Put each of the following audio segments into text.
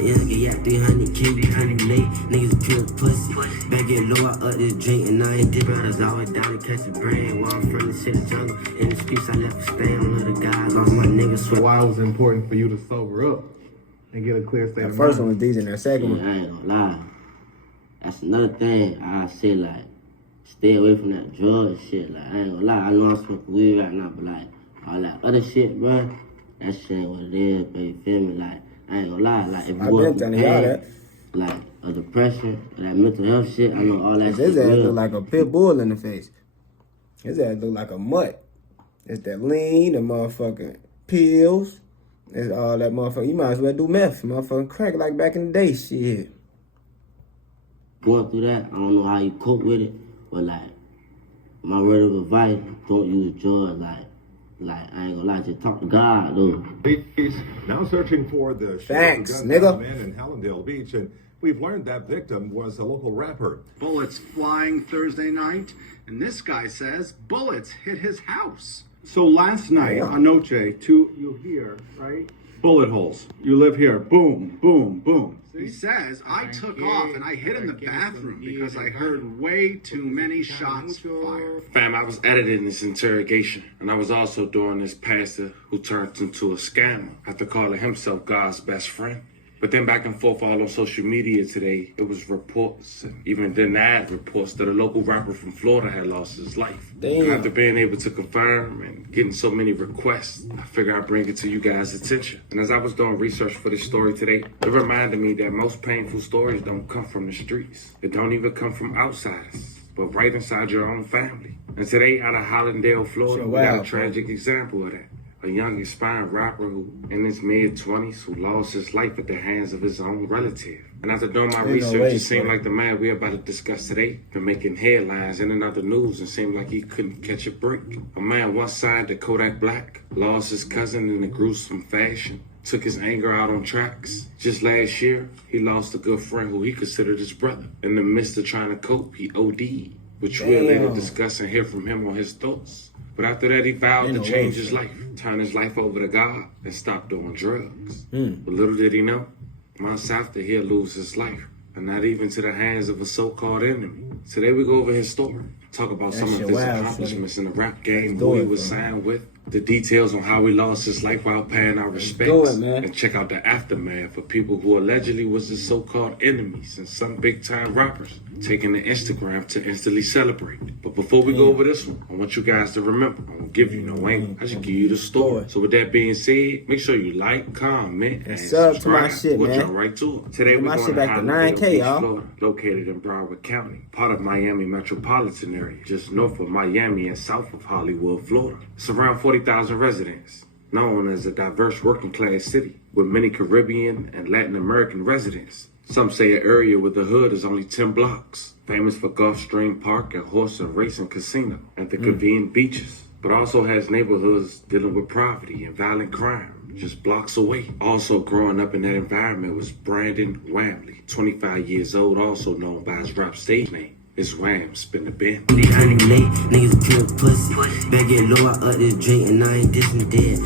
Yeah, get 300K, kind of late. Niggas pure pussy. Back at low, I up this drink, and I ain't dipping. Brothers always down to catch a brain. While I'm from the shit of jungle. In the streets, I left for stay on little guys. All my niggas So why was it important for you to sober up and get a clear state of mind? The first one was decent, that second one. I ain't gonna lie. That's another thing I say, like, stay away from that drug shit. Like, I ain't gonna lie. I know I'm smoking weed right now, but like, all that other shit, bro, that shit ain't what it is, but you feel me? Like, I ain't gonna lie. Like, if you want to pain, like, a depression, that mental health shit, I know all that shit. His ass look like a pit bull in the face. His ass look like a mutt. It's that lean, the motherfucking pills. It's all that motherfucker. You might as well do meth, motherfucking crack like back in the day, shit. Going through that, I don't know how you cope with it, but like, my word of advice, don't use drugs. Like I ain't gonna lie, just talk to God, though. Police now searching for the man in Hallandale Beach, and we've learned that victim was a local rapper. Bullets flying Thursday night, and this guy says bullets hit his house. So last night, anoche, you hear, right? Bullet holes. You live here. Boom, boom, boom. He says, I took off and I hid in the bathroom because I heard way too many shots fired. Fam, I was editing this interrogation, and I was also doing this pastor who turned into a scammer after calling himself God's best friend. But then back and forth all on social media today, it was reports, and even denied reports, that a local rapper from Florida had lost his life. Damn. And after being able to confirm and getting so many requests, I figured I'd bring it to you guys' attention. And as I was doing research for this story today, it reminded me that most painful stories don't come from the streets. It don't even come from outsiders, but right inside your own family. And today, out of Hallandale, Florida, we got a tragic example of that. A young aspiring rapper who, in his mid-20s, who lost his life at the hands of his own relative. And after doing my research, it seemed like the man we're about to discuss today been making headlines in another news and seemed like he couldn't catch a break. A man once signed to Kodak Black, lost his cousin in a gruesome fashion, took his anger out on tracks. Just last year, he lost a good friend who he considered his brother. In the midst of trying to cope, he OD'd, which we'll later discuss and hear from him on his thoughts. But after that, he vowed to change his life, turn his life over to God, and stop doing drugs. But little did he know, months after, he'll lose his life, and not even to the hands of a so-called enemy. Today, we go over his story, talk about some of his accomplishments in the rap game, who he was signed with, the details on how he lost his life while paying our respects, and check out the aftermath for people who allegedly was his so-called enemies and some big-time rappers taking to Instagram to instantly celebrate. But before we go over this one, I want you guys to remember, I won't give you no angle, I just give you the story. So with that being said, make sure you like, comment, and subscribe to my shit, we'll man. jump right to it. Today we're going to Hallandale Beach, Florida, located in Broward County, part of Miami metropolitan area, just north of Miami and south of Hollywood, Florida. It's around 40,000 residents, known as a diverse working class city with many Caribbean and Latin American residents. Some say an area where the hood is only 10 blocks, famous for Gulfstream Park and horse and racing casino and the convenient beaches, but also has neighborhoods dealing with poverty and violent crime just blocks away. Also growing up in that environment was Brandon Whamley, 25 years old, also known by his rap stage name. It's Wham, spin the bend. Niggas pure pussy. Back at low, I up this drink, and I ain't dissing dead.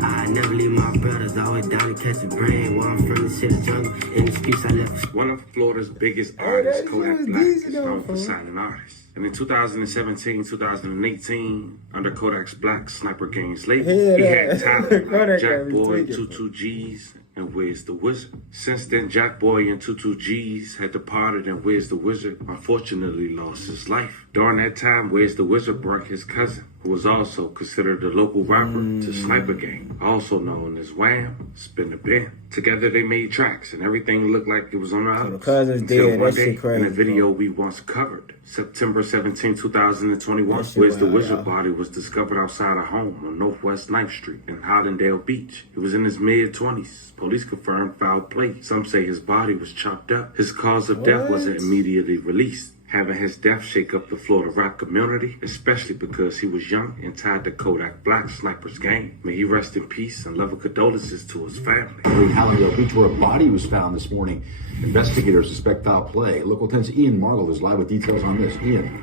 I never leave my brothers, always down to catch a brain. While I'm from the shit of jungle, in the streets, I left. One of Florida's biggest artists, Kodak Black, is known for signing artists. And in 2017, 2018, under Kodak's Black Sniper Games label, he had talent like Jack Boy, 22 G's, and Wiz the Wizard. Since then, Jack Boy and 22 G's had departed, and Wiz the Wizard unfortunately lost his life. During that time, Wiz the Wizard brought his cousin, who was also considered a local rapper, to Sniper Gang, also known as Wham, Spin the Bend. Together they made tracks, and everything looked like it was on the outs. The cousin's Until dead, one that day, shit crazy. in a video we once covered, September 17, 2021, Wiz the Wizard body was discovered outside a home on Northwest 9th Street in Hallandale Beach. He was in his mid-20s. Police confirmed foul play. Some say his body was chopped up. His cause of death wasn't immediately released, having his death shake up the Florida rap community, especially because he was young and tied to Kodak Black Sniper's gang. May he rest in peace and level condolences to his family. Hallandale Beach, where a body was found this morning. Investigators suspect foul play. Local 10's Ian Margle is live with details on this. Ian.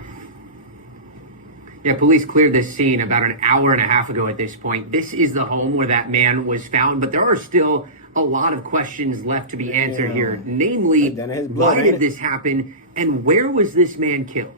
Yeah, police cleared this scene about an hour and a half ago at this point. This is the home where that man was found, but there are still a lot of questions left to be answered here. Namely, That his blood, why ain't did it? this happen and where was this man killed?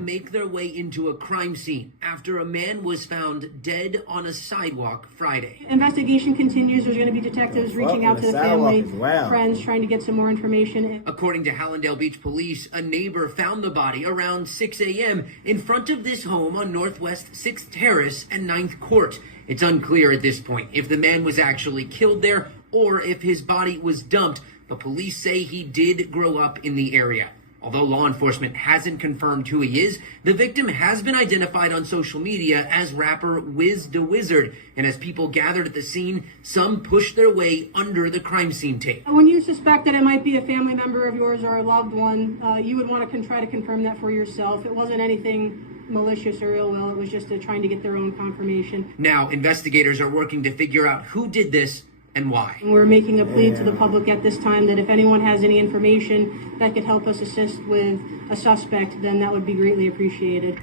Make their way into a crime scene after a man was found dead on a sidewalk Friday. Investigation continues. There's going to be detectives reaching out to the family, friends, trying to get some more information. According to Hallandale Beach Police, a neighbor found the body around 6 a.m. in front of this home on Northwest 6th Terrace and 9th Court. It's unclear at this point if the man was actually killed there or if his body was dumped, but police say he did grow up in the area. Although law enforcement hasn't confirmed who he is, the victim has been identified on social media as rapper Wiz the Wizard. And as people gathered at the scene, some pushed their way under the crime scene tape. When you suspect that it might be a family member of yours or a loved one, you would want to try to confirm that for yourself. It wasn't anything malicious or ill will. It was just trying to get their own confirmation. Now, investigators are working to figure out who did this and why. We're making a plea to the public at this time that if anyone has any information that could help us assist with a suspect, then that would be greatly appreciated.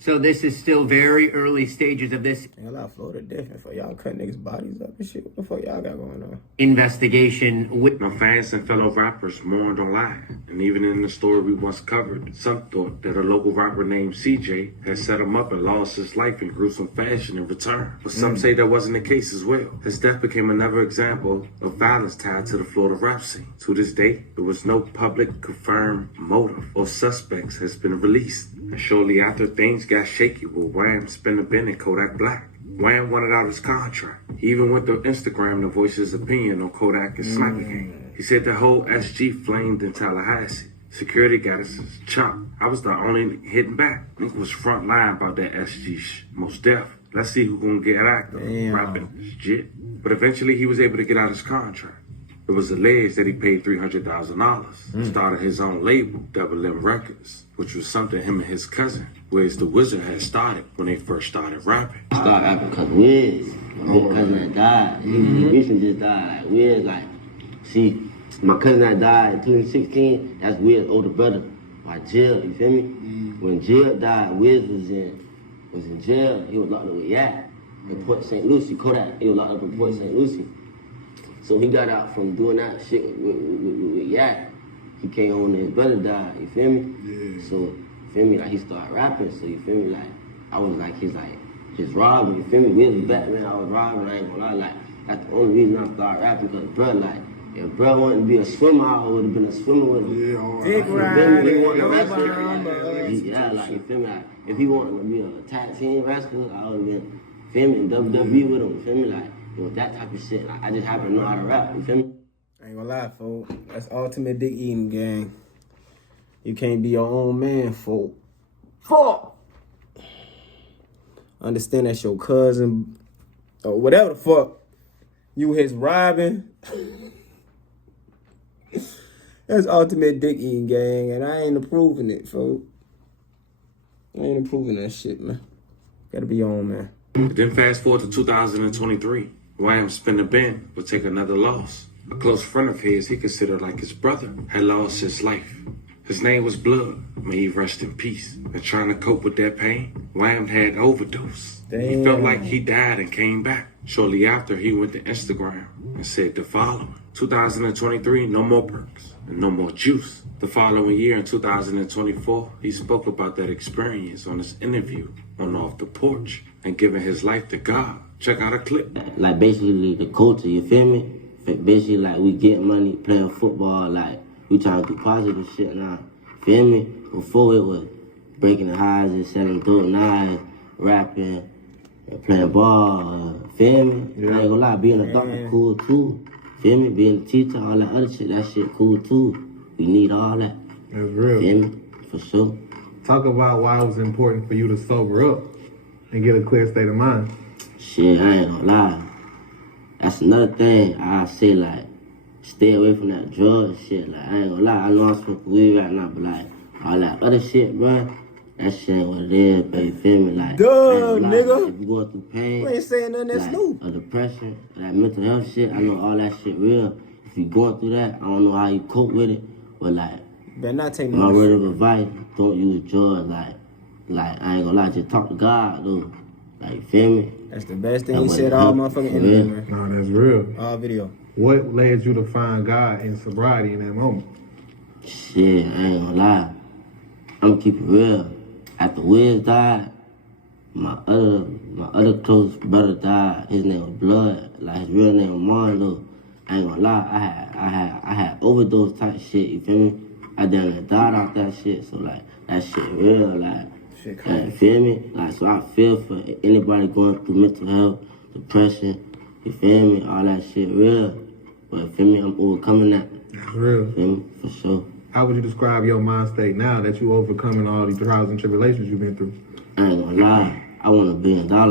So this is still very early stages of this Hell, I Florida different for y'all cutting niggas' bodies up and shit. What the fuck y'all got going on? investigation with My fans and fellow rappers mourned online, and even in the story we once covered, some thought that a local rapper named CJ had set him up and lost his life in gruesome fashion in return. But some say that wasn't the case as well. His death became another example of violence tied to the Florida rap scene. To this day, there was no public confirmed motive or suspects has been released. And shortly after, things got shaky with Wham, Spinner Ben, and Kodak Black. Wham wanted out his contract. He even went to Instagram to voice his opinion on Kodak and Sniper Gang. He said the whole SG flamed in Tallahassee. Security got us chopped. I was the only hitting back. Nigga was front line about that SG most deaf. Let's see who gonna get active. Rapping shit. But eventually he was able to get out his contract. It was alleged that he paid $300,000 and started his own label, Double M Records, which was something him and his cousin, Wiz the Wizard, had started when they first started rapping. I started rapping because Wiz, my big cousin that died, he recently just died. Like Wiz, like, see, my cousin that died in 2016, that's Wiz's older brother, like Jill, you feel me? When Jill died, Wiz was in jail. He was locked up with lled in Port St. Lucie. Kodak, he was locked up in Port St. Lucie. So he got out from doing that shit with lled. He came home and his brother died, you feel me? Yeah. So, you feel me, like he started rapping, so you feel me, like, I was like his robber, you feel me? We was Batman, I was robbing, I ain't gonna lie, like, that's the only reason I started rapping, because bro, like, if bro wanted to be a swimmer, I would have been a swimmer with him. Yeah, Dick like, he wanted to rider, wrestle. Yeah, like, you feel me, like, if he wanted to be a tag team wrestler, I would have been, feel me, in WWE with him, you feel me, like, it was that type of shit. Like, I just happen to know how to rap, you feel me? I ain't gonna lie, folks. That's ultimate dick eating, gang. You can't be your own man, folks. Fuck! Understand that's your cousin, or whatever the fuck. You his robbing. That's ultimate dick eating, gang, and I ain't approving it, folks. I ain't approving that shit, man. Gotta be your own man. Then fast forward to 2023. Wham Spinner Ben would take another loss. A close friend of his he considered like his brother had lost his life. His name was Blood. May he rest in peace. And trying to cope with that pain, Wham had overdose. He felt like he died and came back. Shortly after, he went to Instagram and said the following. 2023, no more perks and no more juice. The following year, in 2024, he spoke about that experience on his interview on Off the Porch and giving his life to God. Check out a clip. Like, basically, the culture, you feel me? Basically, like, we get money playing football, like, we trying to do positive shit now. Feel me? Before it was breaking the houses, selling dope knives, rapping, and playing ball, feel me? Yeah. I ain't gonna lie, being a doctor cool too. Feel me? Being a teacher, all that other shit, that shit cool too. We need all that. That's real. Feel me? For sure. Talk about why it was important for you to sober up and get a clear state of mind. Shit, I ain't gonna lie. That's another thing I say, like, stay away from that drug shit. Like, I ain't gonna lie, I know I'm smoking weed right now, but like, all that other shit, bro, that shit ain't what it is, but you feel me? Like, nigga. If you going through pain, You ain't saying nothing that's like, new. or depression, or that mental health shit, I know all that shit real. If you going through that, I don't know how you cope with it, but like, Better not take my word of advice, don't use drugs, like, I ain't gonna lie, just talk to God, though. Like, you feel me? That's the best thing That he was said all help, motherfucking for interview, real. man. No, that's real. All video. What led you to find God in sobriety in that moment? Shit, I ain't gonna lie. I'm gonna keep it real. After Wiz died, my other close brother died. His name was Blood. Like, his real name was Marlo. I ain't gonna lie. I had overdose type shit. You feel me? I done died off that shit. So like, that shit real. Like, Shit crazy. you feel me? Like, so I feel for anybody going through mental health, depression. You feel me? All that shit real. But you feel me? I'm overcoming that. That's real. You feel me? For sure. How would you describe your mind state now that you overcoming all these trials and tribulations you've been through? I ain't gonna lie. I want $1 billion. I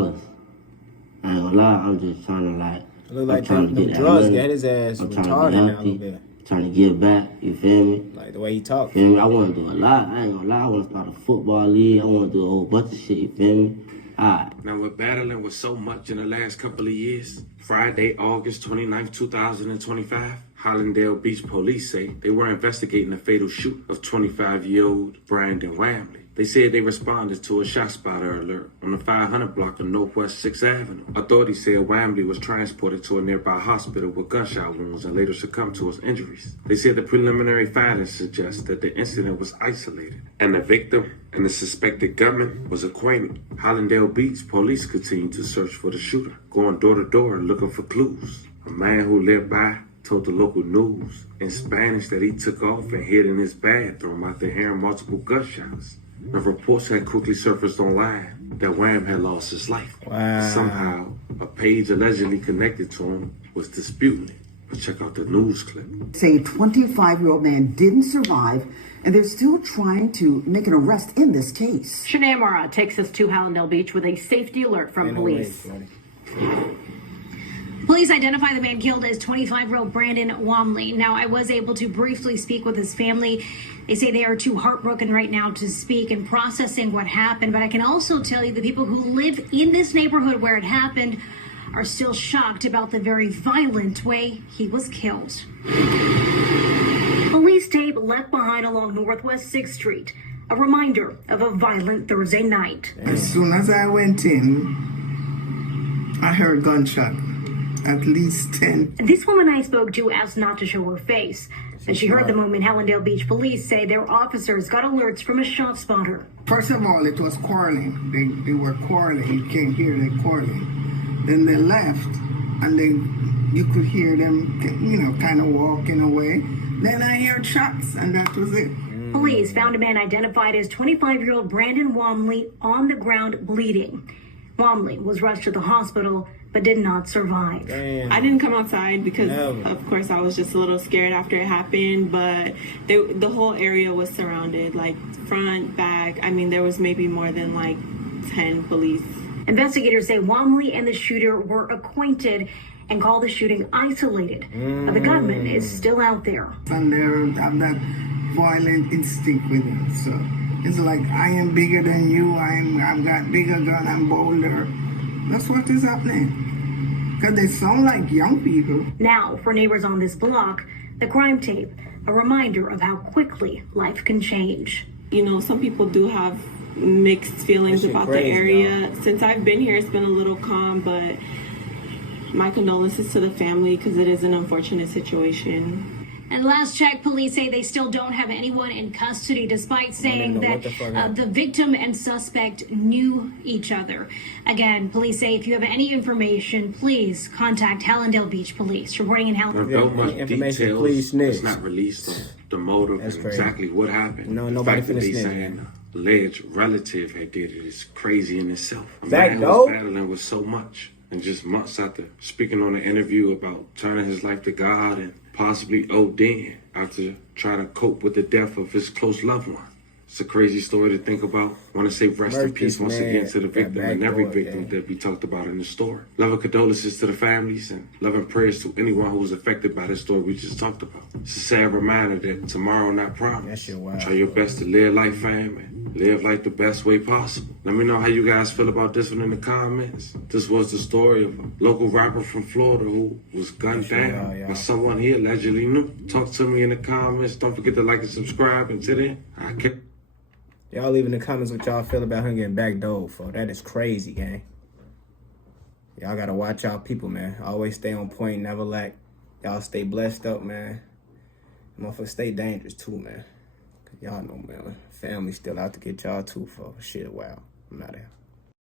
ain't gonna lie. I'm just trying to like. Look like I'm trying to them get that drugs money. got his ass I'm trying to retarded be now a healthy. little bit. Trying to give back. You feel me? Like the way he talk. Feel me? I want to do a lot. I ain't gonna lie. I want to start a football league. I want to do a whole bunch of shit. You feel me? Alright. Now, we're battling with so much in the last couple of years. Friday, August 29th, 2025, Hallandale Beach police say they were investigating a fatal shoot of 25-year-old Brandon Whamley. They said they responded to a shot spotter alert on the 500 block of Northwest 6th Avenue. Authorities said Whamley was transported to a nearby hospital with gunshot wounds and later succumbed to his injuries. They said the preliminary findings suggest that the incident was isolated and the victim and the suspected gunman was acquainted. Hallandale Beach police continue to search for the shooter, going door to door looking for clues. A man who lived by told the local news in Spanish that he took off and hid in his bathroom after hearing multiple gunshots. The reports had quickly surfaced online that Wham had lost his life. Wow. Somehow, a page allegedly connected to him was disputing it. But check out the news clip. Say a 25-year-old man didn't survive, and they're still trying to make an arrest in this case. Shanae Mara takes us to Hallandale Beach with a safety alert from police. Police identify the man killed as 25-year-old Brandon Whamley. Now, I was able to briefly speak with his family. They say they are too heartbroken right now to speak and processing what happened. But I can also tell you the people who live in this neighborhood where it happened are still shocked about the very violent way he was killed. Police tape left behind along Northwest 6th Street. A reminder of a violent Thursday night. As soon as I went in, I heard gunshot. At least 10. This woman I spoke to asked not to show her face. And she heard the moment Hallandale Beach police say their officers got alerts from a shot spotter. First of all, it was quarreling. They were quarreling. You can't hear them quarreling. Then they left, and you could hear them, kind of walking away. Then I heard shots, and that was it. Police found a man identified as 25-year-old Brandon Whamley on the ground bleeding. Whamley was rushed to the hospital, but did not survive. Damn. I didn't come outside because, of course, I was just a little scared after it happened, but the whole area was surrounded, like front, back. I mean, there was maybe more than like 10 police. Investigators say Whamley and the shooter were acquainted and call the shooting isolated. But the gunman is still out there. And they have that violent instinct with them, so it's like, I am bigger than you, I've got bigger gun, I'm bolder. That's what is happening. Because they sound like young people. Now, for neighbors on this block, the crime tape, a reminder of how quickly life can change. You know, some people do have mixed feelings about the area. Since I've been here, it's been a little calm, but my condolences to the family because it is an unfortunate situation. And last check, police say they still don't have anyone in custody, despite saying that the victim and suspect knew each other. Again, police say if you have any information, please contact Hallandale Beach Police. Reporting in Hallandale. No much details was not released on the motive and exactly what happened. No, the nobody fact that they finna snitch, saying the alleged relative had did it is crazy in itself. A BackDoor? man who was battling with so much, and just months after speaking on an interview about turning his life to God and possibly ODing after trying to cope with the death of his close loved one. It's a crazy story to think about. I want to say rest in peace once again to the victim and every victim that we talked about in the story. Love and condolences to the families and love and prayers to anyone who was affected by this story we just talked about. It's a sad reminder that tomorrow not promised. Try your best to live life, fam, and live life the best way possible. Let me know how you guys feel about this one in the comments. This was the story of a local rapper from Florida who was gunned down by someone he allegedly knew. Talk to me in the comments. Don't forget to like and subscribe. Until then, I can. Y'all leave in the comments what y'all feel about him getting backdoored for. That is crazy, gang. Y'all gotta watch y'all people, man. Always stay on point, never lack. Y'all stay blessed up, man. Motherfuckers stay dangerous too, man. Y'all know, man. Family still out to get y'all too for shit a while. I'm out of here.